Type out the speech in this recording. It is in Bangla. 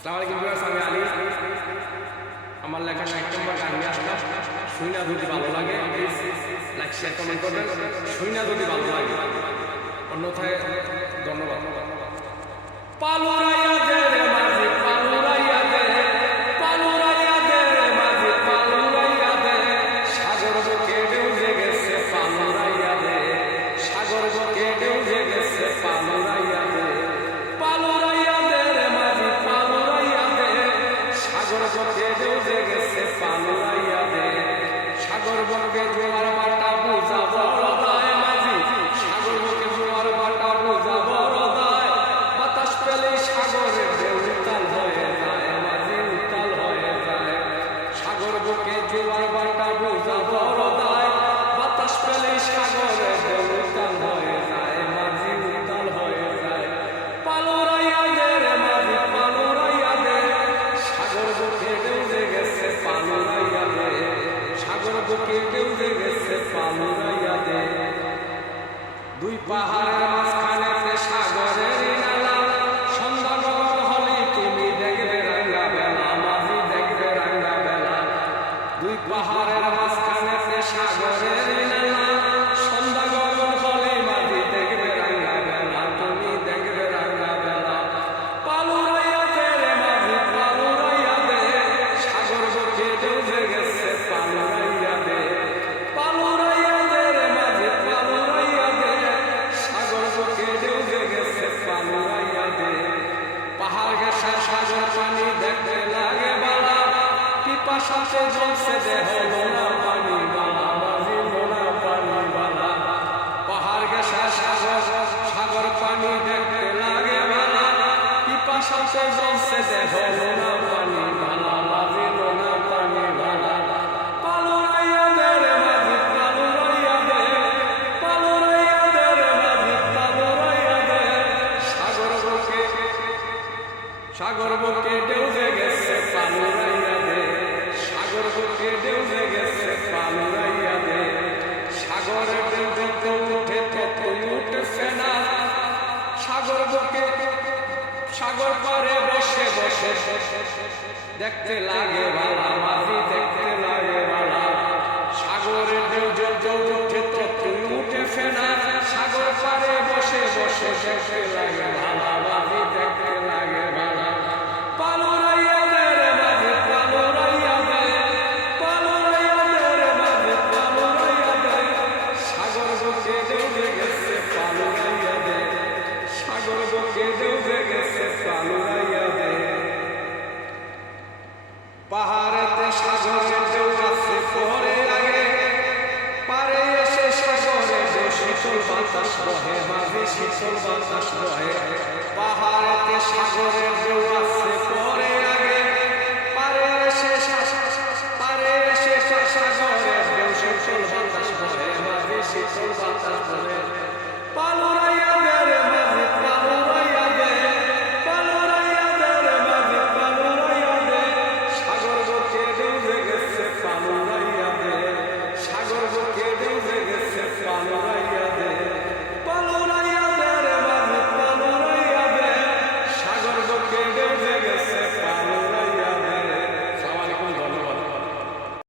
আসসালামু আলাইকুম ভিউয়ার্স, আমি আলী। আমার লেখা 60 নম্বর গান নিয়ে আসলাম। শুই না যদি ভালো লাগে প্লিজ লাইক শেয়ার কমেন্ট করবেন। শুই না যদি ভালো লাগে, অন্যথায় ধন্যবাদ। পালুরাইয়া দে রে মাঝি, পালুরাইয়া দে, পালুরাইয়া দে রে মাঝি, পালুরাইয়া দে, সাগর বুকে ঢেউ জেগেছে পালুরাইয়া দে, সাগর বুকে ঢেউ জেগেছে পালুরাইয়া দে, পালুরাইয়া দে রে মাঝি, পালুরাইয়া দে, সাগর বুকে ঢেউ জেগেছে পালুরাইয়া দে, সাগর বুকে জোয়ার ভাটা বুঝা বড় দায় মাঝি, সাগর বুকে জোয়ার ভাটা বুঝা বড় দায়, বাতাস পেলে সাগরে ঢেউ উত্তাল হয়ে যায় মাঝি, উত্তাল হয়ে যায়, সাগর বুকে জোয়ার ভাটা বুঝা বড় দায়, বাতাস পেলে সাগরে ঢেউ উত্তাল হয়ে যায় মাঝি, উত্তাল হয়ে যায়। পালুরাইয়া দে রে মাঝি, পালুরাইয়া দে, সাগর বুকে ঢেউ জেগেছে পালুরাইয়া দে, সাগর বুকে ঢেউ জেগেছে পালুরাইয়া দে। দুই পাহাড়ের মাঝখানে সাগরের নালা, সন্ধ্যা গগন হলে তুমি দেখবে রাঙ্গা বেলা মাঝি, দেখবে রাঙ্গা বেলা। দুই পাহাড়ের মাঝখানে সাগরের নালা, সন্ধ্যা গগন হলে মাঝি দেখবে রাঙ্গা বেলা, তুমি দেখবে রাঙ্গা বেলা। পালুরাইয়া দে রে মাঝি, পালুরাইয়া দে, সাগর বুকে ঢেউ জেগেছে পালুরাইয়া দে, পালুরাইয়া দে রে মাঝি, পালুরাইয়া দে, সাগর বুকে ঢেউ জেগেছে পালুরাইয়া দে। পাহাড় ঘেঁষা সাগর পানি দেখতে লাগে বালা, পিপাসাতে জ্বলছে দেহ লোনা পানি বালা মাঝি, লোনা পানি বালা। পাহাড় ঘেঁষা সাগর পানি দেখতে লাগে বালা, পিপাসাতে জ্বলছে দেহ লোনা পানি বালা মাঝি, লোনা পানি বালা। পালুরাইয়া দে রে মাঝি, পালুরাইয়া দে, পালুরাইয়া দে রে মাঝি, পালুরাইয়া দে, সাগর বুকে ঢেউ জেগেছে পালুরাইয়া দে, সাগর বুকে ঢেউ জেগেছে পালুরাইয়া দে, সাগরের ঢেউ যত উঠে তত উঠছে না, সাগর বুকে সাগর পারে বসে বসে দেখতে লাগে ভালা মাঝি, দেখতে লাগে ভালা। সাগরের ঢেউ যত উঠে তত উঠেছে না, সাগর পারে বসে বসে দেখতে লাগে ভালা মাঝি, দেখতে লাগে ভালা। পালুরাইয়া দে রে মাঝি, পালুরাইয়া দে, পালুরাইয়া দে রে মাঝি, পালুরাইয়া দে, সাগর বুকে ঢেউ জেগেছে পালুরাইয়া দে, সাগর বুকে ঢেউ জেগেছে পালুরাইয়া দে। পাহাড়েতে সাগরের ঢেউ আছে পরে লাগে, পারে এসে সাগরে ঢেউ শীতল বাতাস বহে মাঝি, শীতল বাতাস বহে। পাহাড়েতে সাগরের